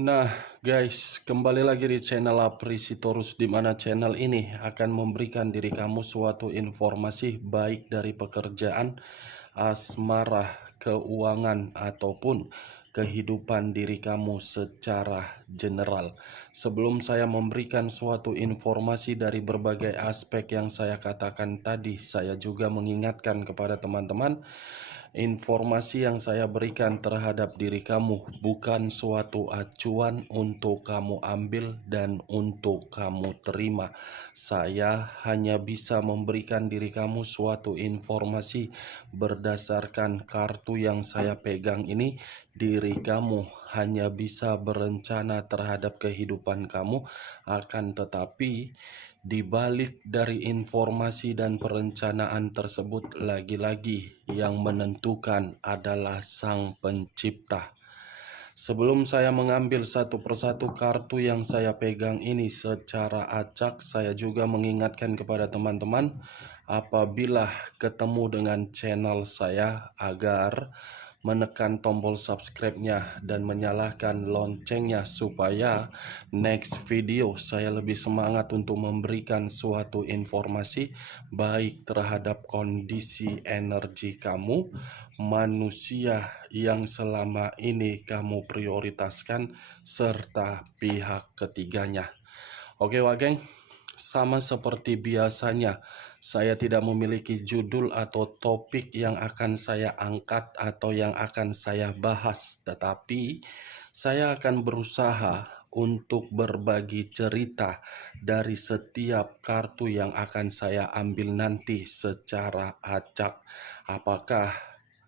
Nah, guys, kembali lagi di channel Aprisitorus, di mana channel ini akan memberikan diri kamu suatu informasi baik dari pekerjaan, asmara, keuangan, ataupun kehidupan diri kamu secara general. Sebelum saya memberikan suatu informasi dari berbagai aspek yang saya katakan tadi, saya juga mengingatkan kepada teman-teman, informasi yang saya berikan terhadap diri kamu bukan suatu acuan untuk kamu ambil dan untuk kamu terima. Saya hanya bisa memberikan diri kamu suatu informasi berdasarkan kartu yang saya pegang ini. Diri kamu hanya bisa berencana terhadap kehidupan kamu, akan tetapi di balik dari informasi dan perencanaan tersebut, lagi-lagi yang menentukan adalah Sang Pencipta. Sebelum saya mengambil satu persatu kartu yang saya pegang ini secara acak, saya juga mengingatkan kepada teman-teman apabila ketemu dengan channel saya agar menekan tombol subscribe-nya dan menyalakan loncengnya supaya next video saya lebih semangat untuk memberikan suatu informasi baik terhadap kondisi energi kamu, manusia yang selama ini kamu prioritaskan, serta pihak ketiganya. Oke, Wageng, sama seperti biasanya, saya tidak memiliki judul atau topik yang akan saya angkat atau yang akan saya bahas, tetapi saya akan berusaha untuk berbagi cerita dari setiap kartu yang akan saya ambil nanti secara acak. Apakah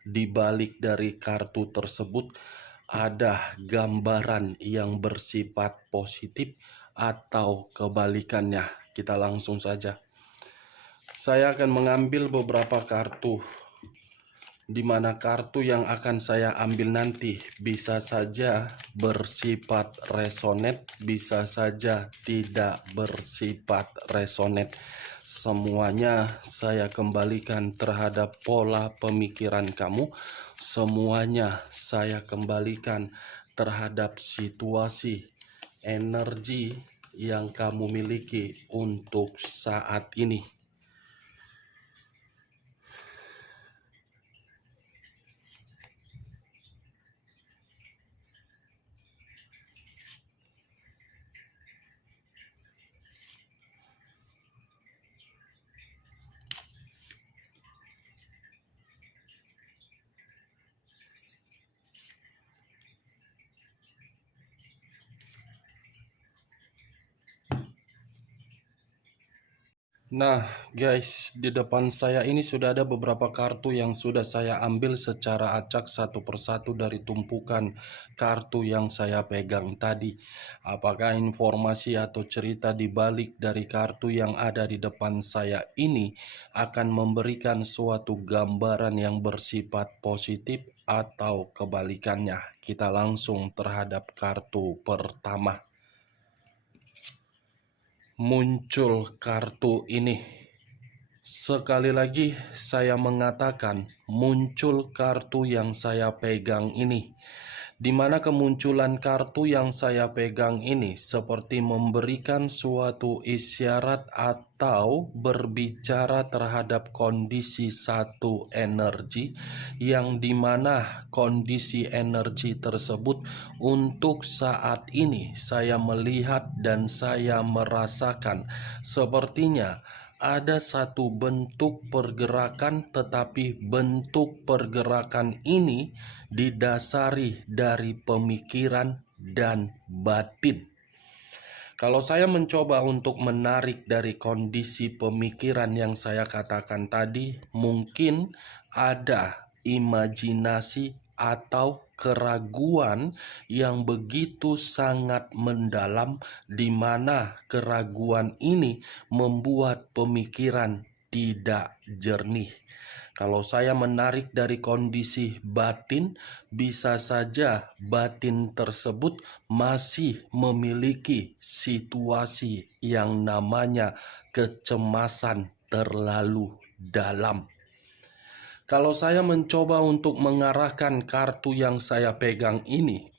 di balik dari kartu tersebut ada gambaran yang bersifat positif atau kebalikannya? Kita langsung saja. Saya akan mengambil beberapa kartu, di mana kartu yang akan saya ambil nanti bisa saja bersifat resonate, bisa saja tidak bersifat resonate. Semuanya saya kembalikan terhadap pola pemikiran kamu. Semuanya saya kembalikan terhadap situasi energi yang kamu miliki untuk saat ini. Nah, guys, di depan saya ini sudah ada beberapa kartu yang sudah saya ambil secara acak satu persatu dari tumpukan kartu yang saya pegang tadi. Apakah informasi atau cerita di balik dari kartu yang ada di depan saya ini akan memberikan suatu gambaran yang bersifat positif atau kebalikannya? Kita langsung terhadap kartu pertama. Muncul kartu ini. Sekali lagi saya mengatakan muncul kartu yang saya pegang ini, di mana kemunculan kartu yang saya pegang ini seperti memberikan suatu isyarat atau berbicara terhadap kondisi satu energi, yang dimana kondisi energi tersebut untuk saat ini saya melihat dan saya merasakan sepertinya ada satu bentuk pergerakan, tetapi bentuk pergerakan ini didasari dari pemikiran dan batin. Kalau saya mencoba untuk menarik dari kondisi pemikiran yang saya katakan tadi, mungkin ada imajinasi atau keraguan yang begitu sangat mendalam, di mana keraguan ini membuat pemikiran tidak jernih. Kalau saya menarik dari kondisi batin, bisa saja batin tersebut masih memiliki situasi yang namanya kecemasan terlalu dalam. Kalau saya mencoba untuk mengarahkan kartu yang saya pegang ini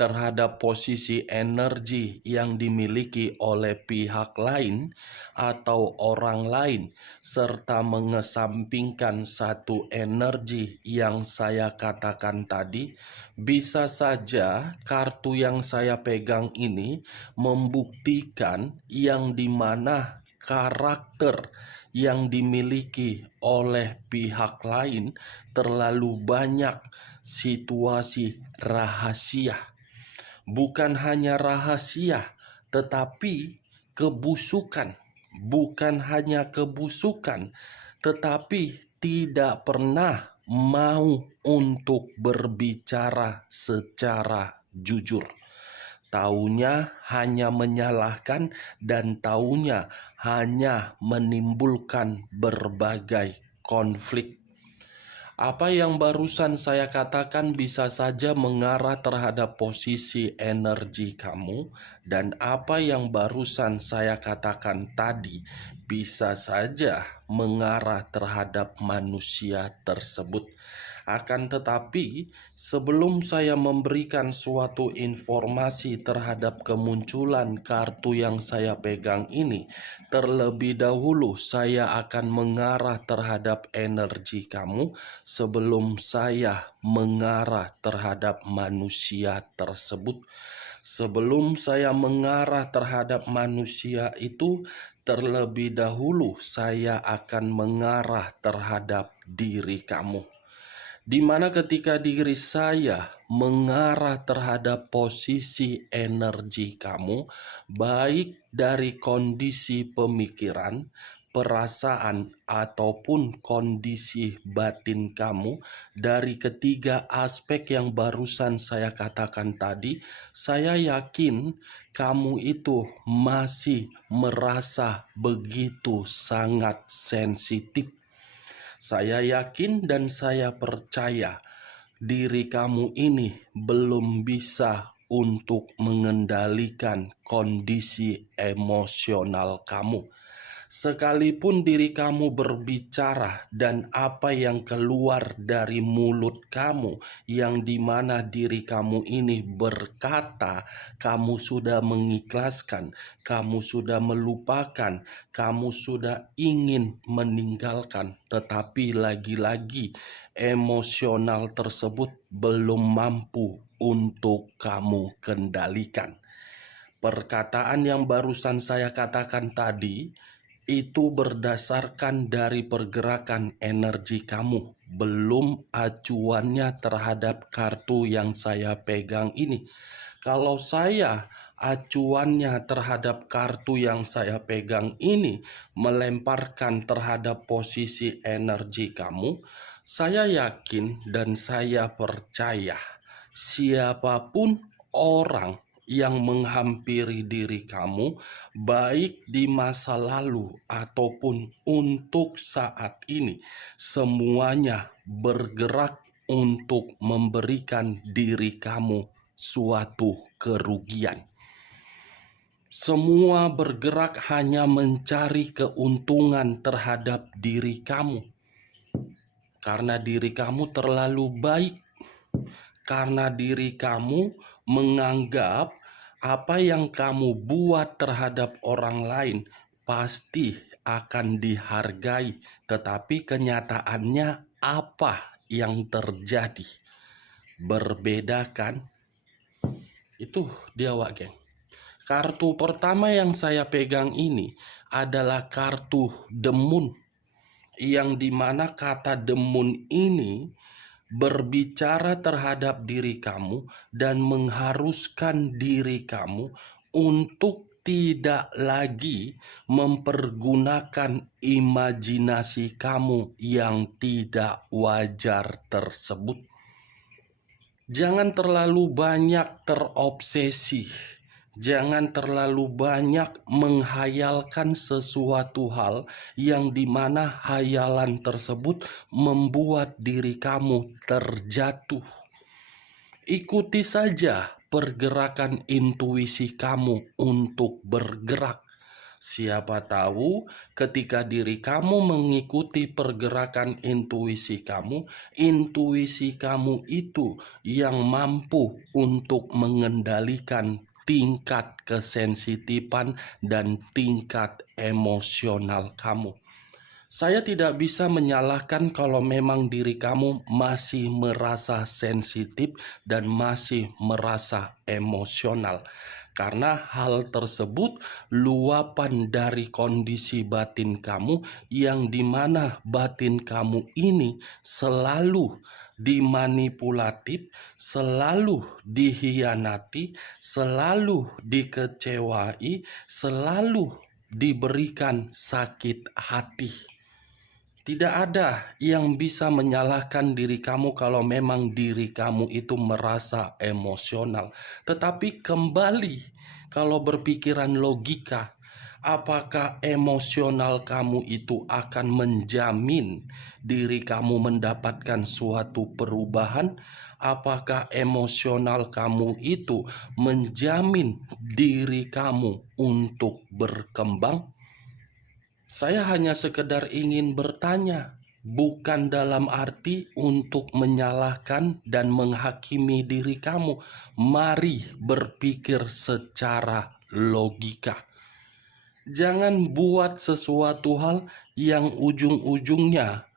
terhadap posisi energi yang dimiliki oleh pihak lain atau orang lain, serta mengesampingkan satu energi yang saya katakan tadi, bisa saja kartu yang saya pegang ini membuktikan yang dimana karakter yang dimiliki oleh pihak lain terlalu banyak situasi rahasia. Bukan hanya rahasia, tetapi kebusukan. Bukan hanya kebusukan, tetapi tidak pernah mau untuk berbicara secara jujur. Taunya hanya menyalahkan dan taunya hanya menimbulkan berbagai konflik. Apa yang barusan saya katakan bisa saja mengarah terhadap posisi energi kamu, dan apa yang barusan saya katakan tadi bisa saja mengarah terhadap manusia tersebut. Akan tetapi, sebelum saya memberikan suatu informasi terhadap kemunculan kartu yang saya pegang ini, terlebih dahulu saya akan mengarah terhadap energi kamu sebelum saya mengarah terhadap manusia tersebut. Sebelum saya mengarah terhadap manusia itu, terlebih dahulu saya akan mengarah terhadap diri kamu. Di mana ketika diri saya mengarah terhadap posisi energi kamu, baik dari kondisi pemikiran, perasaan, ataupun kondisi batin kamu, dari ketiga aspek yang barusan saya katakan tadi, saya yakin kamu itu masih merasa begitu sangat sensitif. Saya yakin dan saya percaya diri kamu ini belum bisa untuk mengendalikan kondisi emosional kamu. Sekalipun diri kamu berbicara dan apa yang keluar dari mulut kamu, yang dimana diri kamu ini berkata, kamu sudah mengikhlaskan, kamu sudah melupakan, kamu sudah ingin meninggalkan, tetapi lagi-lagi emosional tersebut belum mampu untuk kamu kendalikan. Perkataan yang barusan saya katakan tadi itu berdasarkan dari pergerakan energi kamu, belum acuannya terhadap kartu yang saya pegang ini. Kalau saya acuannya terhadap kartu yang saya pegang ini melemparkan terhadap posisi energi kamu, saya yakin dan saya percaya siapapun orang yang menghampiri diri kamu, baik di masa lalu ataupun untuk saat ini, semuanya bergerak untuk memberikan diri kamu suatu kerugian. Semua bergerak hanya mencari keuntungan terhadap diri kamu, karena diri kamu terlalu baik, karena diri kamu menganggap apa yang kamu buat terhadap orang lain pasti akan dihargai, tetapi kenyataannya apa yang terjadi? Berbeda kan? Itu dia, Wak Geng. Kartu pertama yang saya pegang ini adalah kartu The Moon, yang dimana kata The Moon ini berbicara terhadap diri kamu dan mengharuskan diri kamu untuk tidak lagi mempergunakan imajinasi kamu yang tidak wajar tersebut. Jangan terlalu banyak terobsesi. Jangan terlalu banyak menghayalkan sesuatu hal yang dimana hayalan tersebut membuat diri kamu terjatuh. Ikuti saja pergerakan intuisi kamu untuk bergerak. Siapa tahu ketika diri kamu mengikuti pergerakan intuisi kamu itu yang mampu untuk mengendalikan tingkat kesensitifan dan tingkat emosional kamu. Saya tidak bisa menyalahkan kalau memang diri kamu masih merasa sensitif dan masih merasa emosional. Karena hal tersebut luapan dari kondisi batin kamu yang dimana batin kamu ini selalu dimanipulatif, selalu dihianati, selalu dikecewai, selalu diberikan sakit hati. Tidak ada yang bisa menyalahkan diri kamu kalau memang diri kamu itu merasa emosional. Tetapi kembali, kalau berpikiran logika, apakah emosional kamu itu akan menjamin diri kamu mendapatkan suatu perubahan? Apakah emosional kamu itu menjamin diri kamu untuk berkembang? Saya hanya sekedar ingin bertanya, bukan dalam arti untuk menyalahkan dan menghakimi diri kamu. Mari berpikir secara logika. Jangan buat sesuatu hal yang ujung-ujungnya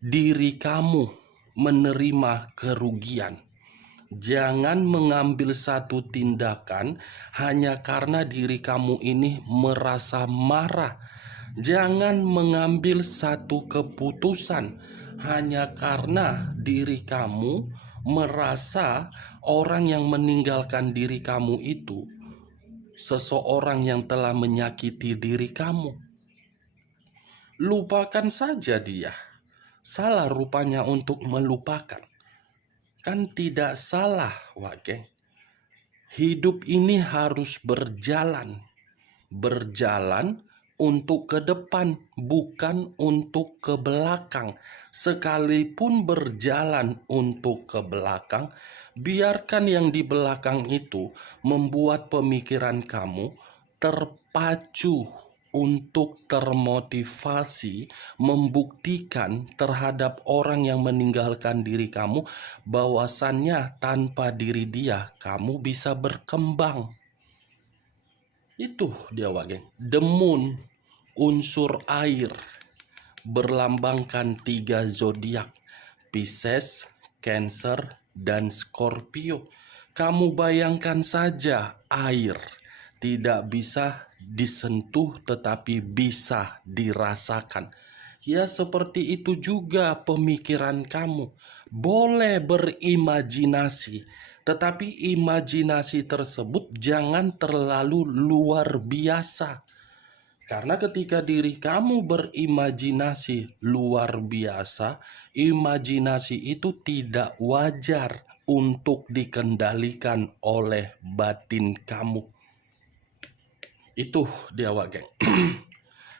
diri kamu menerima kerugian. Jangan mengambil satu tindakan hanya karena diri kamu ini merasa marah. Jangan mengambil satu keputusan hanya karena diri kamu merasa orang yang meninggalkan diri kamu itu seseorang yang telah menyakiti diri kamu. Lupakan saja dia. Salah rupanya untuk melupakan. Kan tidak salah, Wak Geng. Hidup ini harus berjalan. Berjalan untuk ke depan, bukan untuk ke belakang. Sekalipun berjalan untuk ke belakang, biarkan yang di belakang itu membuat pemikiran kamu terpacu untuk termotivasi membuktikan terhadap orang yang meninggalkan diri kamu bahwasannya tanpa diri dia kamu bisa berkembang. Itu dia Wak. The moon, unsur air, berlambangkan 3 zodiak, Pisces, Cancer, dan Scorpio. Kamu bayangkan saja air tidak bisa disentuh tetapi bisa dirasakan. Ya seperti itu juga pemikiran kamu. Boleh berimajinasi, tetapi imajinasi tersebut jangan terlalu luar biasa. Karena ketika diri kamu berimajinasi luar biasa, imajinasi itu tidak wajar untuk dikendalikan oleh batin kamu. Itu dia Wak Geng.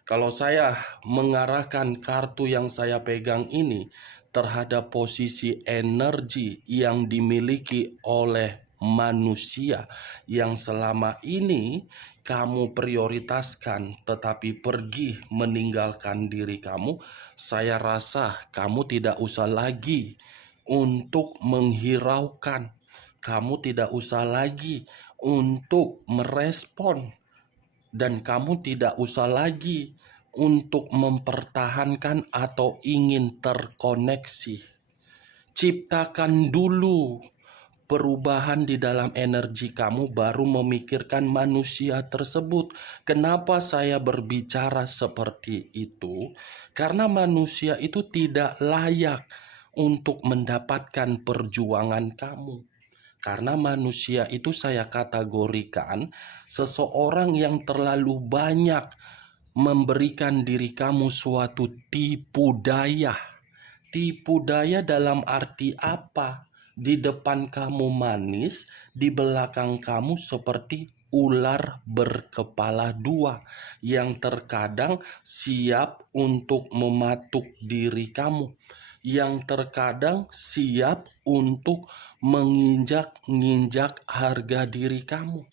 Kalau saya mengarahkan kartu yang saya pegang ini terhadap posisi energi yang dimiliki oleh manusia yang selama ini kamu prioritaskan tetapi pergi meninggalkan diri kamu, saya rasa kamu tidak usah lagi untuk menghiraukan, kamu tidak usah lagi untuk merespon, dan kamu tidak usah lagi untuk mempertahankan atau ingin terkoneksi. Ciptakan dulu perubahan di dalam energi kamu, baru memikirkan manusia tersebut. Kenapa saya berbicara seperti itu? Karena manusia itu tidak layak untuk mendapatkan perjuangan kamu. Karena manusia itu saya kategorikan seseorang yang terlalu banyak memberikan diri kamu suatu tipu daya. Tipu daya dalam arti apa? Di depan kamu manis, di belakang kamu seperti ular berkepala dua yang terkadang siap untuk mematuk diri kamu, yang terkadang siap untuk menginjak-injak harga diri kamu.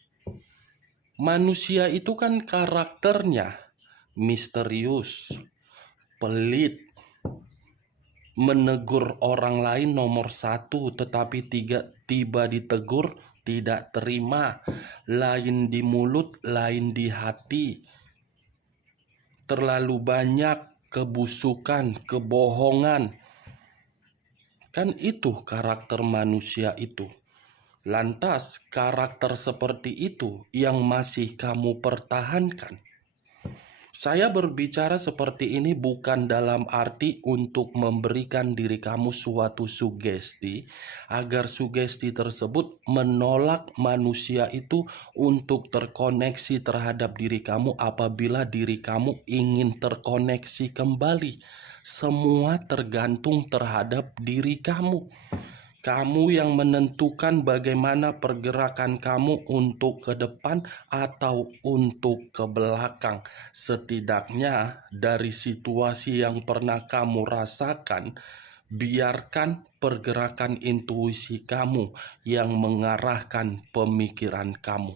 Manusia itu kan karakternya misterius, pelit, menegur orang lain nomor satu, tetapi tiba ditegur tidak terima, lain di mulut, lain di hati. Terlalu banyak kebusukan, kebohongan. Kan itu karakter manusia itu. Lantas karakter seperti itu yang masih kamu pertahankan. Saya berbicara seperti ini bukan dalam arti untuk memberikan diri kamu suatu sugesti, agar sugesti tersebut menolak manusia itu untuk terkoneksi terhadap diri kamu apabila diri kamu ingin terkoneksi kembali. Semua tergantung terhadap diri kamu. Kamu yang menentukan bagaimana pergerakan kamu untuk ke depan atau untuk ke belakang. Setidaknya dari situasi yang pernah kamu rasakan, biarkan pergerakan intuisi kamu yang mengarahkan pemikiran kamu.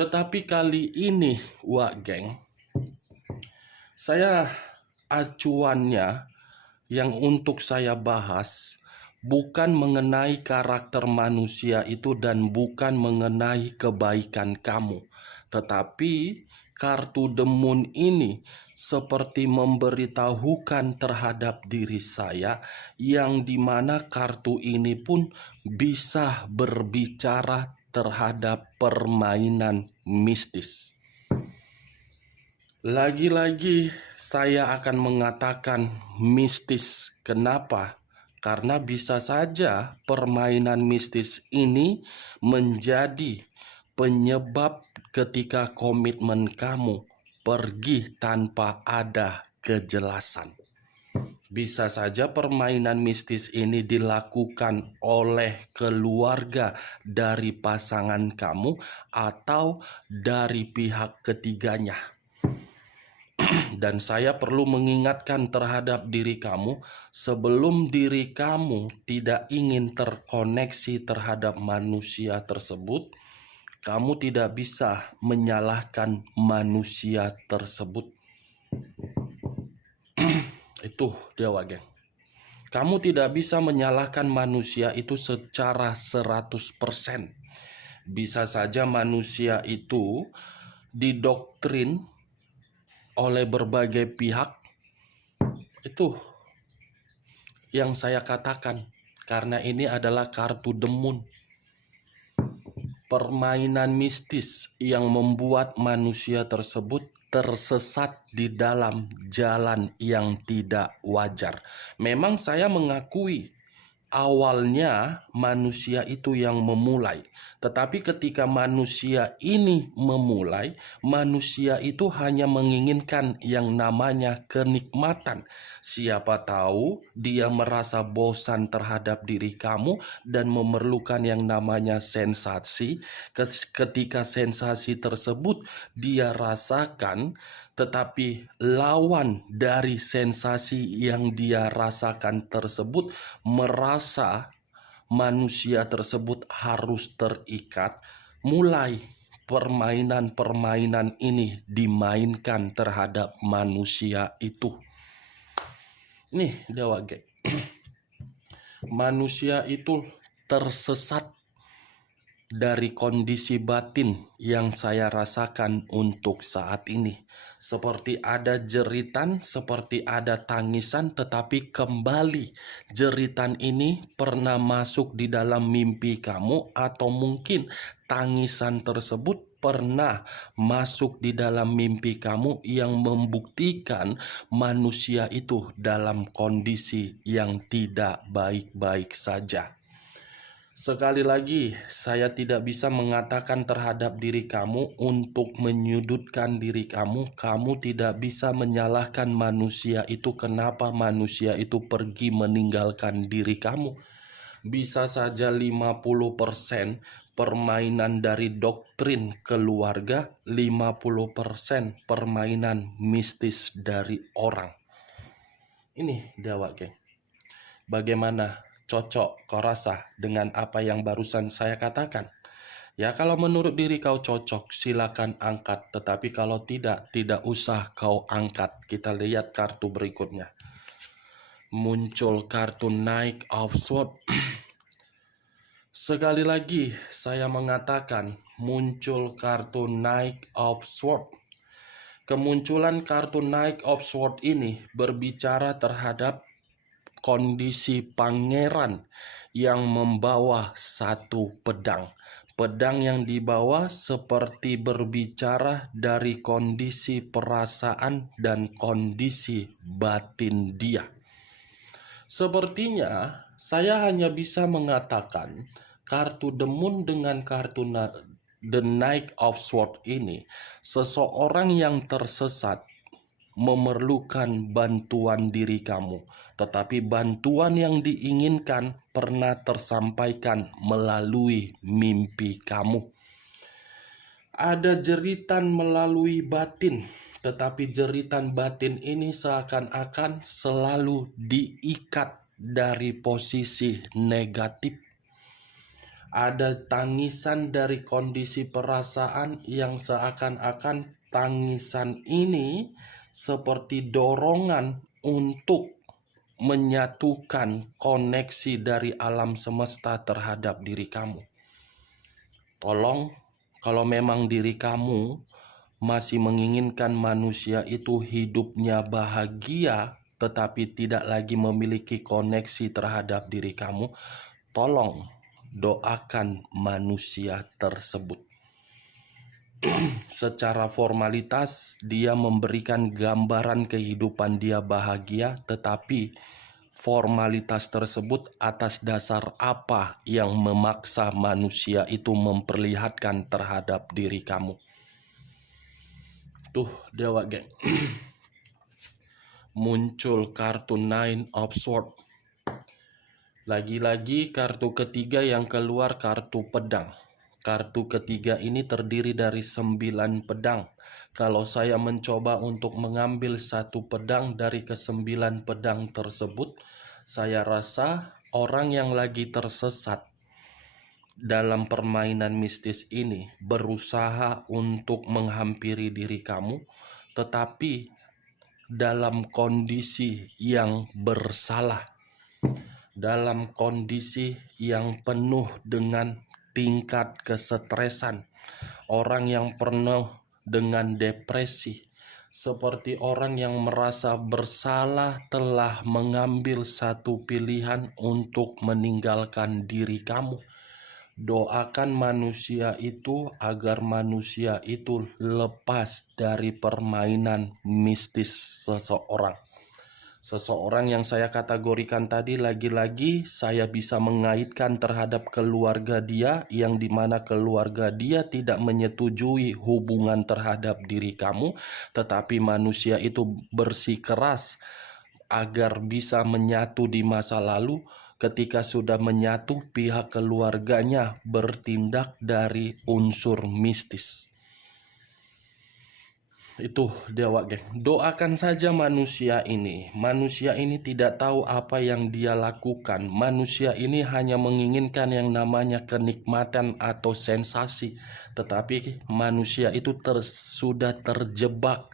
Tetapi kali ini, Wak Geng, saya acuannya yang untuk saya bahas bukan mengenai karakter manusia itu dan bukan mengenai kebaikan kamu. Tetapi kartu The Moon ini seperti memberitahukan terhadap diri saya yang dimana kartu ini pun bisa berbicara terhadap permainan mistis. Lagi-lagi saya akan mengatakan mistis. Kenapa? Karena bisa saja permainan mistis ini menjadi penyebab ketika komitmen kamu pergi tanpa ada kejelasan. Bisa saja permainan mistis ini dilakukan oleh keluarga dari pasangan kamu atau dari pihak ketiganya. Dan saya perlu mengingatkan terhadap diri kamu, sebelum diri kamu tidak ingin terkoneksi terhadap manusia tersebut, kamu tidak bisa menyalahkan manusia tersebut. Itu dia, Wak Geng. Kamu tidak bisa menyalahkan manusia itu secara 100%. Bisa saja manusia itu didoktrin oleh berbagai pihak. Itu yang saya katakan, karena ini adalah kartu The Moon. Permainan mistis yang membuat manusia tersebut tersesat di dalam jalan yang tidak wajar. Memang saya mengakui awalnya manusia itu yang memulai. Tetapi ketika manusia ini memulai, manusia itu hanya menginginkan yang namanya kenikmatan. Siapa tahu dia merasa bosan terhadap diri kamu dan memerlukan yang namanya sensasi. Ketika sensasi tersebut dia rasakan, tetapi lawan dari sensasi yang dia rasakan tersebut merasa manusia tersebut harus terikat, mulai permainan-permainan ini dimainkan terhadap manusia itu. Nih, Dewa Geng. Manusia itu tersesat dari kondisi batin yang saya rasakan untuk saat ini. Seperti ada jeritan, seperti ada tangisan, tetapi kembali jeritan ini pernah masuk di dalam mimpi kamu, atau mungkin tangisan tersebut pernah masuk di dalam mimpi kamu yang membuktikan manusia itu dalam kondisi yang tidak baik-baik saja. Sekali lagi, saya tidak bisa mengatakan terhadap diri kamu untuk menyudutkan diri kamu. Kamu tidak bisa menyalahkan manusia itu kenapa manusia itu pergi meninggalkan diri kamu. Bisa saja 50% permainan dari doktrin keluarga, 50% permainan mistis dari orang. Ini dia, Wak Geng. Bagaimana? Cocok kau rasa dengan apa yang barusan saya katakan? Ya, kalau menurut diri kau cocok, silakan angkat. Tetapi kalau tidak, tidak usah kau angkat. Kita lihat kartu berikutnya. Muncul kartu Knight of Swords. Sekali lagi, saya mengatakan muncul kartu Knight of Swords. Kemunculan kartu Knight of Swords ini berbicara terhadap kondisi pangeran yang membawa satu pedang. Pedang yang dibawa seperti berbicara dari kondisi perasaan dan kondisi batin dia. Sepertinya saya hanya bisa mengatakan kartu The Moon dengan kartu The Knight of Swords ini, seseorang yang tersesat memerlukan bantuan diri kamu, tetapi bantuan yang diinginkan pernah tersampaikan melalui mimpi kamu. Ada jeritan melalui batin, tetapi jeritan batin ini seakan-akan selalu diikat dari posisi negatif. Ada tangisan dari kondisi perasaan yang seakan-akan tangisan ini seperti dorongan untuk menyatukan koneksi dari alam semesta terhadap diri kamu. Tolong, kalau memang diri kamu masih menginginkan manusia itu hidupnya bahagia, tetapi tidak lagi memiliki koneksi terhadap diri kamu, tolong doakan manusia tersebut. Secara formalitas dia memberikan gambaran kehidupan dia bahagia, tetapi formalitas tersebut atas dasar apa yang memaksa manusia itu memperlihatkan terhadap diri kamu. Tuh, Dewa Geng. Muncul kartu Nine of Swords. Lagi-lagi kartu ketiga yang keluar kartu pedang. Kartu ketiga ini terdiri dari 9 pedang. Kalau saya mencoba untuk mengambil satu pedang dari ke-9 pedang tersebut, saya rasa orang yang lagi tersesat dalam permainan mistis ini berusaha untuk menghampiri diri kamu, tetapi dalam kondisi yang bersalah, dalam kondisi yang penuh dengan tingkat kesetresan, orang yang penuh dengan depresi, seperti orang yang merasa bersalah telah mengambil satu pilihan untuk meninggalkan diri kamu. Doakan manusia itu agar manusia itu lepas dari permainan mistis seseorang. Seseorang yang saya kategorikan tadi, lagi-lagi saya bisa mengaitkan terhadap keluarga dia, yang dimana keluarga dia tidak menyetujui hubungan terhadap diri kamu, tetapi manusia itu bersikeras agar bisa menyatu di masa lalu. Ketika sudah menyatu, pihak keluarganya bertindak dari unsur mistis. Itu Dewa Geng. Doakan saja manusia ini. Manusia ini tidak tahu apa yang dia lakukan. Manusia ini hanya menginginkan yang namanya kenikmatan atau sensasi. Tetapi manusia itu sudah terjebak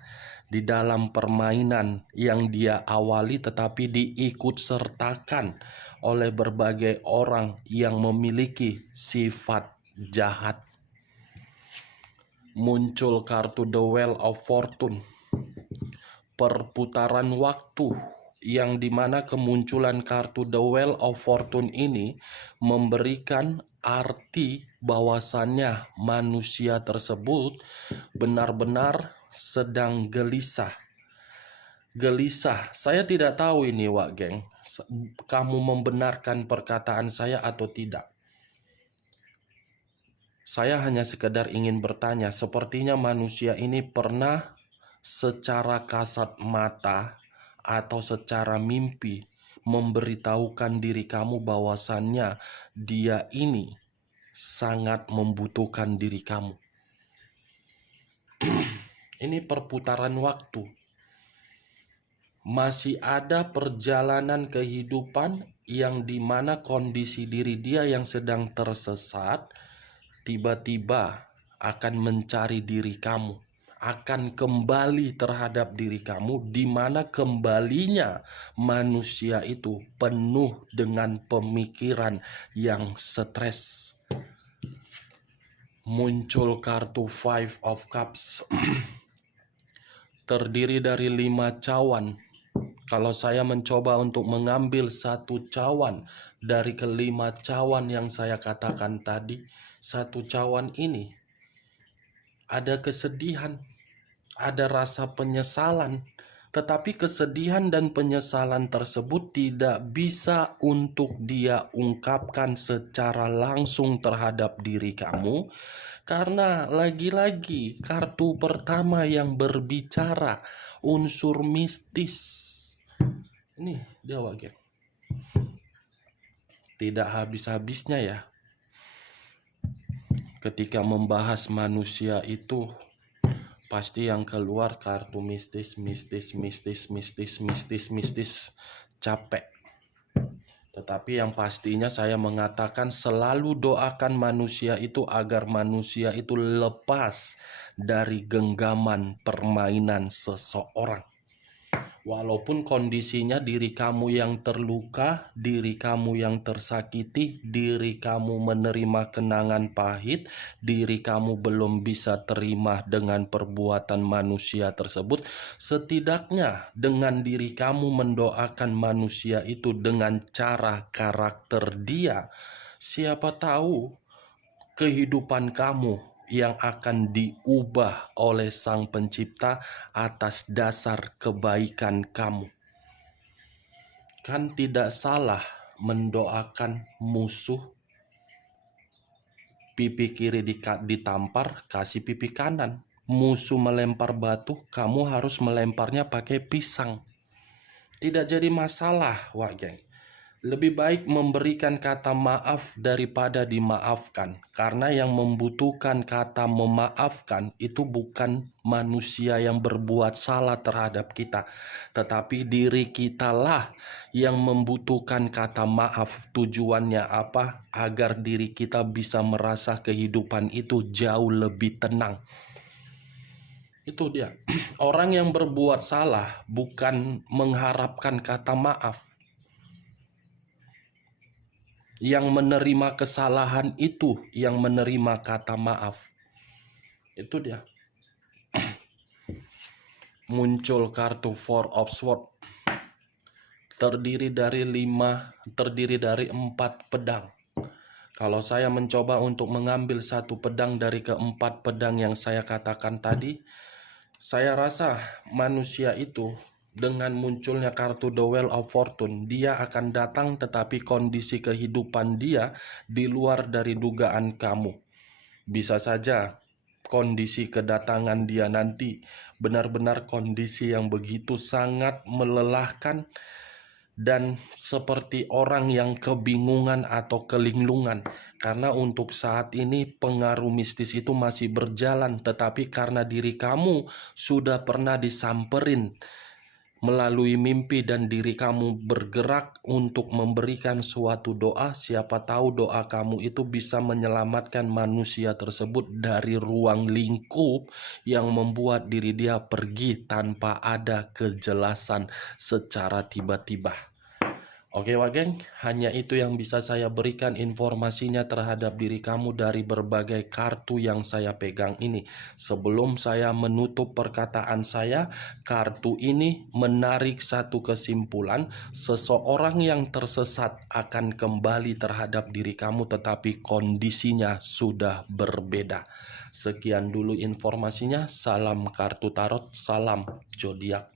di dalam permainan yang dia awali, tetapi diikut sertakan oleh berbagai orang yang memiliki sifat jahat. Muncul kartu The Wheel of Fortune, perputaran waktu, yang dimana kemunculan kartu The Wheel of Fortune ini memberikan arti bahwasannya manusia tersebut benar-benar sedang gelisah. Saya tidak tahu ini, Wak Geng, kamu membenarkan perkataan saya atau tidak. Saya hanya sekedar ingin bertanya, sepertinya manusia ini pernah secara kasat mata atau secara mimpi memberitahukan diri kamu bahwasannya dia ini sangat membutuhkan diri kamu. Ini perputaran waktu. Masih ada perjalanan kehidupan yang dimana kondisi diri dia yang sedang tersesat tiba-tiba akan mencari diri kamu, akan kembali terhadap diri kamu, di mana kembalinya manusia itu penuh dengan pemikiran yang stres. Muncul kartu Five of Cups terdiri dari 5 cawan. Kalau saya mencoba untuk mengambil satu cawan dari kelima cawan yang saya katakan tadi, satu cawan ini ada kesedihan, ada rasa penyesalan, tetapi kesedihan dan penyesalan tersebut tidak bisa untuk dia ungkapkan secara langsung terhadap diri kamu, karena lagi-lagi kartu pertama yang berbicara unsur mistis. Ini dia Wage. Tidak habis-habisnya ya ketika membahas manusia itu, pasti yang keluar kartu mistis, capek. Tetapi yang pastinya saya mengatakan selalu doakan manusia itu agar manusia itu lepas dari genggaman permainan seseorang. Walaupun kondisinya diri kamu yang terluka, diri kamu yang tersakiti, diri kamu menerima kenangan pahit, diri kamu belum bisa terima dengan perbuatan manusia tersebut, setidaknya dengan diri kamu mendoakan manusia itu dengan cara karakter dia, siapa tahu kehidupan kamu yang akan diubah oleh Sang Pencipta atas dasar kebaikan kamu. Kan tidak salah mendoakan musuh, pipi kiri ditampar, kasih pipi kanan. Musuh melempar batu, kamu harus melemparnya pakai pisang. Tidak jadi masalah, Wak Geng. Lebih baik memberikan kata maaf daripada dimaafkan. Karena yang membutuhkan kata memaafkan itu bukan manusia yang berbuat salah terhadap kita, tetapi diri kitalah yang membutuhkan kata maaf. Tujuannya apa? Agar diri kita bisa merasa kehidupan itu jauh lebih tenang. Itu dia. Orang yang berbuat salah bukan mengharapkan kata maaf. Yang menerima kesalahan itu yang menerima kata maaf. Itu dia. Muncul kartu Four of Swords. Terdiri dari 4 pedang. Kalau saya mencoba untuk mengambil satu pedang dari keempat pedang yang saya katakan tadi, saya rasa manusia itu dengan munculnya kartu The Wheel of Fortune, dia akan datang tetapi kondisi kehidupan dia di luar dari dugaan kamu. Bisa saja kondisi kedatangan dia nanti benar-benar kondisi yang begitu sangat melelahkan dan seperti orang yang kebingungan atau kelinglungan. Karena untuk saat ini pengaruh mistis itu masih berjalan, tetapi karena diri kamu sudah pernah disamperin melalui mimpi dan diri kamu bergerak untuk memberikan suatu doa, siapa tahu doa kamu itu bisa menyelamatkan manusia tersebut dari ruang lingkup yang membuat diri dia pergi tanpa ada kejelasan secara tiba-tiba. Oke Wageng, hanya itu yang bisa saya berikan informasinya terhadap diri kamu dari berbagai kartu yang saya pegang ini. Sebelum saya menutup perkataan saya, kartu ini menarik satu kesimpulan, seseorang yang tersesat akan kembali terhadap diri kamu tetapi kondisinya sudah berbeda. Sekian dulu informasinya, salam kartu tarot, salam zodiak.